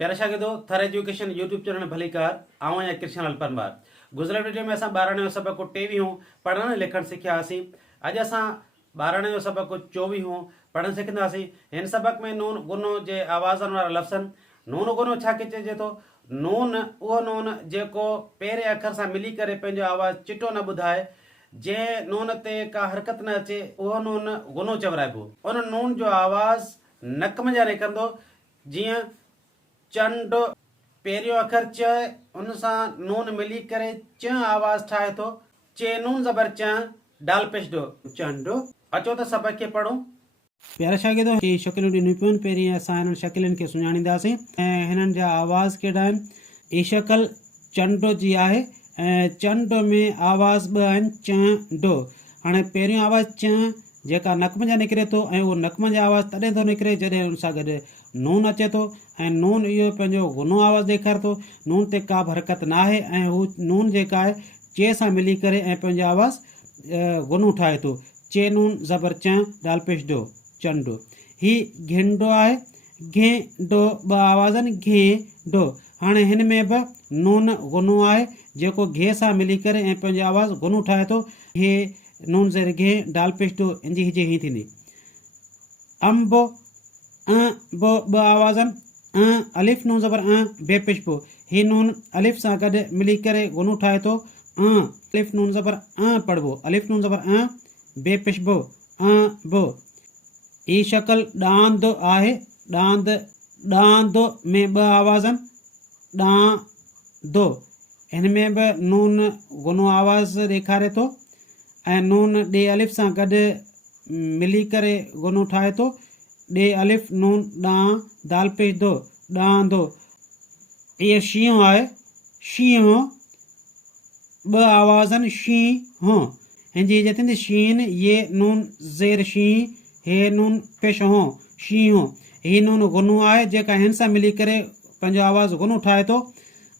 प्यारे शागिर्दो, थर एजुकेशन यूट्यूब चैनल भलीकार आऊं आहियां कृष्ण लाल परमार। गुज़िरियल वीडियो में असां 12वें जो सबक़ 23 पढ़ण लिखण सिखियासीं। अॼु असां 12वें जो सबक़ 24 पढ़ण सिखंदासीं। हिन सबक़ में नून गुनो जे आवाज़नि वारा लफ़्ज़नि। नून गुनो छा के चइजे थो? नून उहो नून जेको पहिरें अखर सां मिली करे पंहिंजो आवाज़ चिटो न ॿुधाए, जंहिं नून ते का हरकत न अचे, उहो नून गुनो चवराइबो। उन नून जो आवाज़ नक मंझां निकिरंदो। जीअं चंड पहिरियों अखर च, उन सां नून मिली करे च आवाज़ ठाहे थो। चे नून ज़बर च, डाल पेश डो चंड। अचो त सबक़ खे पढ़ूं। प्यारा शागिर्दो, ही शकिलूं ॾिनियूं पियूं। पहिरीं असां हिननि शकिलनि खे सुञाणींदासीं ऐं हिननि जा आवाज़ कहिड़ा आहिनि। ही शकिल चंड जी आहे ऐं चंड में आवाज़ ॿ आहिनि, च डो। हाणे पहिरियों आवाज़ च जेका नक मंझां निकिरे थो, ऐं उहो नक मंझां आवाज़ तॾहिं थो निकिरे जॾहिं हुन सां गॾु नून अचे थो, ऐं नून इहो पंहिंजो गुनो आवाज़ ॾेखारे थो। नून ते का बि हरकत न आहे ऐं हू नून जेका आहे चे सां मिली करे ऐं पंहिंजो आवाज़ गुनो ठाहे थो। चे नून ज़बर च, डाल पेश डो चंडो। ही घिंडो आहे, घे डो ॿ आवाज़ आहिनि, घे डो। हाणे हिन में बि नून गुनो आहे जेको घे सां मिली करे ऐं पंहिंजो आवाज़ गुनो ठाहे थो। हे नून ज़ेर घे, डाल पेश डो, इंजी हिजे ही थींदी। अंब बो ॿ आवाज़ आहिनि, अलिफ नून ज़बर बे पेश बो। ही नून अलिफ सां गॾु मिली करे गुनो ठाहे थो। अलिफ नून ज़बर पढ़बो, अलिफ नून ज़बर बे पेश बो, बो। ही शक्ल ॾांद आहे, ॾांद। ॾांद में ॿ आवाज़ आहिनि, ॾांदो। हिन में बि नून गुनो आवाज़ ॾेखारे थो ऐं नून ॾे अलिफ सां गॾु मिली करे गुनो ठाहे थो। ॾे अलिफ नून ॾां, दाल पेश दो, ॾांदो। इहो शींहं आहे, शींहं। ॿ आवाज़ आहिनि, शींहं। हिनजी इज़त थींदी शीन, ये नून ज़ेर शीं, हे नून पेश हो, शींहं। ही नून गुनो आहे जेका हिन सां मिली करे पंहिंजो आवाज़ गुनो ठाहे थो,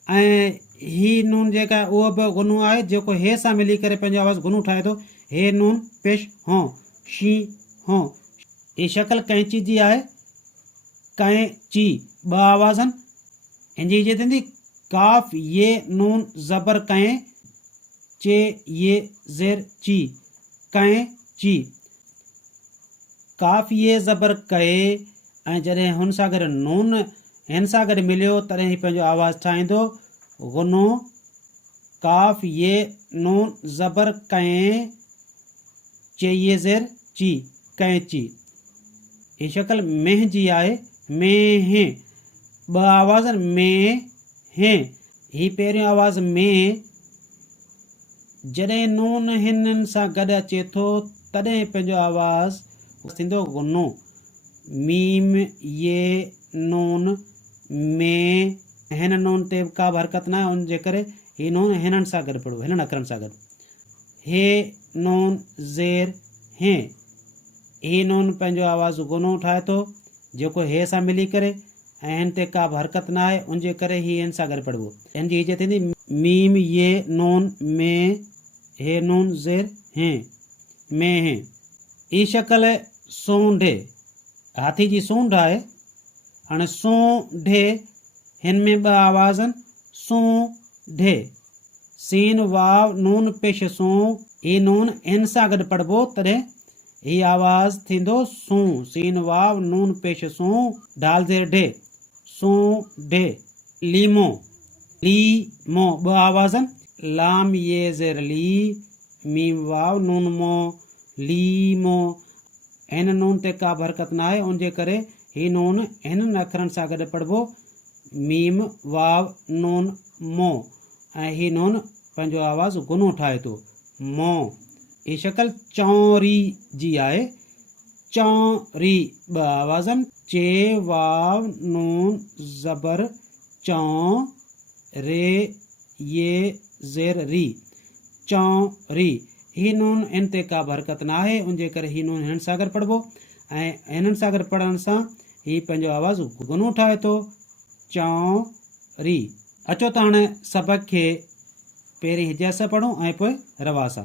ऐं ही नून जेका आहे उहो बि गुनो आहे जेको हे सां मिली करे पंहिंजो आवाज़ गुनो ठाहे थो। हे नून पेश हो, शींहं। ही शक्ल कैंची जी आहे, कैंची। ॿ आवाज़ आहिनि। हिनजी इज़त थींदी काफ़ ये नून ज़बर कैं, चे ये ज़ेर ची, कैंची। काफ़ ये ज़बर कए, ऐं जॾहिं हुन सां गॾु नून हिन सां गॾु मिलियो तॾहिं ही पंहिंजो आवाज़ ठाहींदो गुनो। काफ़ ये नून ज़बर कैं, चे ये ज़ेर ची, कैंची। ही शक्ल मेह जी आहे, मेह। ॿ आवाज़ आहिनि, मेह। ही पहिरियों आवाज़ में, जॾहिं नून हिननि सां गॾु अचे थो तॾहिं पंहिंजो आवाज़ थींदो गुनो। मीम ये नून में, हिन नून ते का बि हरकत न आहे, उन जे करे ही नून हिननि सां गॾु पढ़ो, हिननि अखरनि सां गॾु। हे नून ज़ेर हे, ही नून पंहिंजो आवाज़ गुनो ठाहे थो जेको हे सां मिली करे, ऐं हिन ते का बि हरकत न आहे, उन जे करे ही हिन सां गॾु पढ़िबो। हिन जी इज़त थींदी मीम ये नून में, हे नून ज़ेर हे, में। ही शक्ल सूंढे, हाथी जी सूंढ आहे। हाणे सूंढे, हिन में ॿ आवाज़ आहिनि, सूंढे। सीन वाव नून पेश सूं, ही नून हिन सां गॾु पढ़िबो तॾहिं ही आवाज़ थींदो सूं। सीन वाव नून पेश सूं, डाल ज़ेर ढे, सूंढे। लीमो, लीमो। ॿ आवाज़ आहिनि, लाम ये ज़ेर ली, मीम वाव नून मो, लीमो। हिन नून ते का बि हरकत न आहे, उन जे करे ही नून हिननि अखरनि सां गॾु पढ़िबो, मीम वाव नून मो, ऐं ही नून पंहिंजो आवाज़ गुनो ठाहे थो, मो। ही शक्ल चौरी जी आहे, चौरी। ॿ आवाज़ आहिनि, चे वाव नून ज़बर चौं, रे ये ज़ेर री, चौरी। ही नून हिन ते का बि हरकत न आहे, उन जे करे ही नून हिननि सां गॾु पढ़िबो, ऐं हिननि सां गॾु पढ़ण सां ही पंहिंजो आवाज़ गुनो ठाहे थो, चौरी। अचो त हाणे सबक़ खे पहिरीं हिजा सां पढ़ूं ऐं पोइ रवा सां।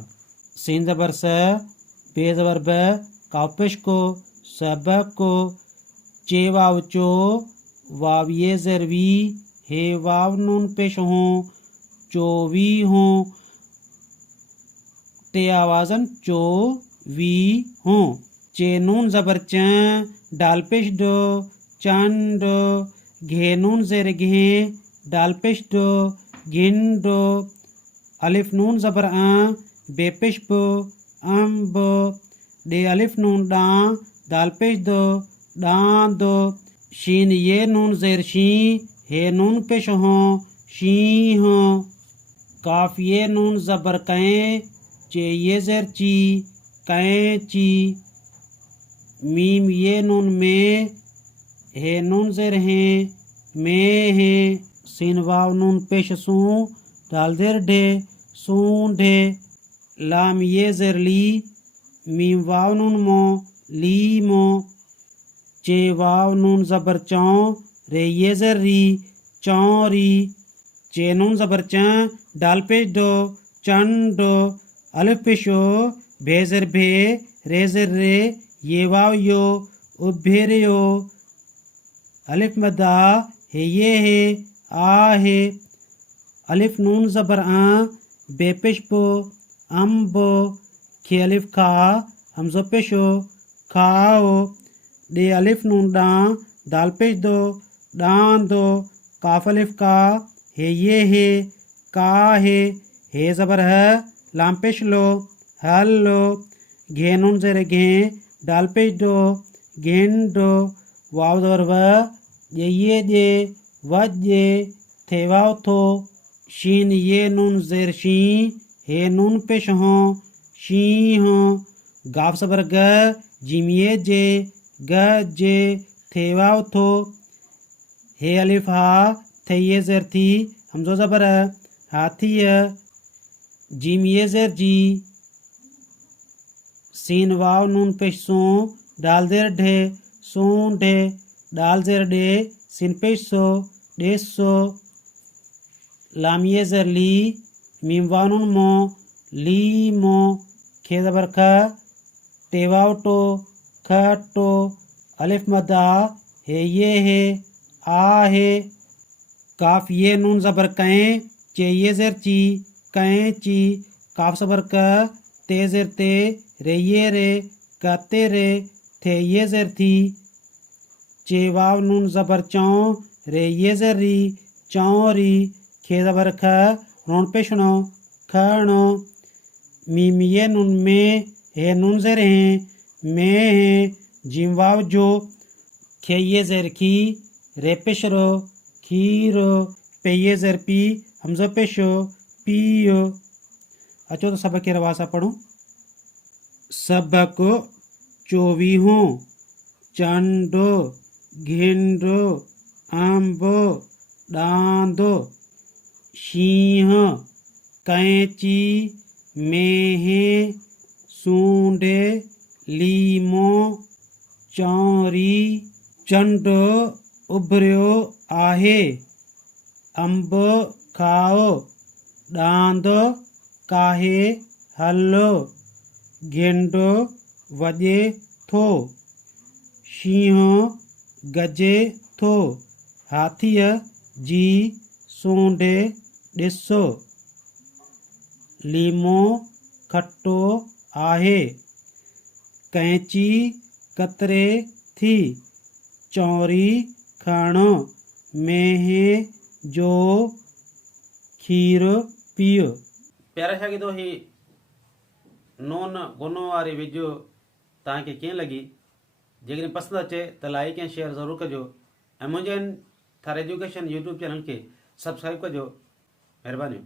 सीन ज़बर स, बे ज़बर ब, काफ पेश को, सबको, चे वाव चो, वाव ये ज़रवी हे वाव नून पेश हों 24 हों ते आवाज़न हों चे नून ज़बर च डाल पेश दो चंड घे नून ज़ेर घे डाल पेश दो घिंड अलिफ नून ज़बर बेपेश ब अम्ब डे अलिफ नून डा दाल पेश दो डांद शीन ये नून ज़ेर शी हे नून पेश हों शी हों काफ ये नून ज़बर कैं चे ये ज़ेर ची कैंची मीम ये नून में हे नून ज़ेर हैं में हैं सीन वाव नून पेश सूं डाल देर ढे सूंढे लाम ये ज़ेर ली मीम वाव नून मो ली मो चे वाव नून ज़बर चौं रे ये ज़ेर री चौरी चे नून ज़बर च डाल पेश दो चंडो अलिफ पेशो भे ज़ेर भे रे ज़ेर रे ये वाव यो उभेर यो अलिफ मदा हे ये है आ है अलिफ नून ज़बर बेपेश बो अम्बो खे अलिफ खा हमज़ो पेशो खाओ डे अलिफ नून डा दाल पेश दो डांदो काफ अलिफ का हे ये है का है हे ज़बर है लाम पेश लो हल्लो घे नून ज़ेर घे डाल पेश दो घेंडो वाव ज़बर व ये जे वजे थे वाव थो शीन ये नून ज़ेर शी हे नून पेश हों शी हों गाफ ज़बर ग जिम ये जे ग जे थे वाव थो हे अलिफ हा थे ये ज़ेर थी हमज़ो ज़बर हाथी जिम ये ज़ेर जी सीन वाव नून पेश सो डाल देर ढे सों ढे डाल ज़ेर डे सीन पेश सो डे सो लाम ये ज़ेर ली मीम वाव नून मो ली मो खे ज़बर ख टे वाव टो ख टो अलिफ मदा हे ये है आ है काफ ये नून ज़बर कैं चे ये ज़ेर ची कैं ची काफ ज़बर क ते ज़ेर ते रे ये रे कहते रे थे ये ज़ेर थी चे वाव नून ज़बर चौं रे ये ज़ेर री चौरी खे ज़बर ख रोन पेशनो खणो मीम ये नून में हे नून ज़ेर हैं में हैं जिम वाव जो खे ये ज़ेर की रे पेशरो खीरो पे ये ज़ेर पी हमज़ो पेशो पियो अचो तो सबक के रवासा पढ़ूं सबक 24 चंडो घिंडो आंबो डांदो शीह कैंची मेहे सूंडे लीमो चौरी चंडो उभरियो आहे अंब खाओ डांदो काहे हलो घेंडो वजे थो शींहों गजे थो हाथीअ जी सूंढे ॾिसो लीमो खट्टो आहे कैंची कतरे थी चौरी खाणो मेहे जो खीर पियो प्यारा शागिर्दो ही नोन गुनो वारी वीडियो तव्हांखे कीअं लॻी जेकॾहिं पसंदि अचे त लाइक ऐं शेयर ज़रूरु कजो ऐं मुंहिंजे थार एजुकेशन यूट्यूब चैनल खे सब्सक्राइब कजो महिरबानी।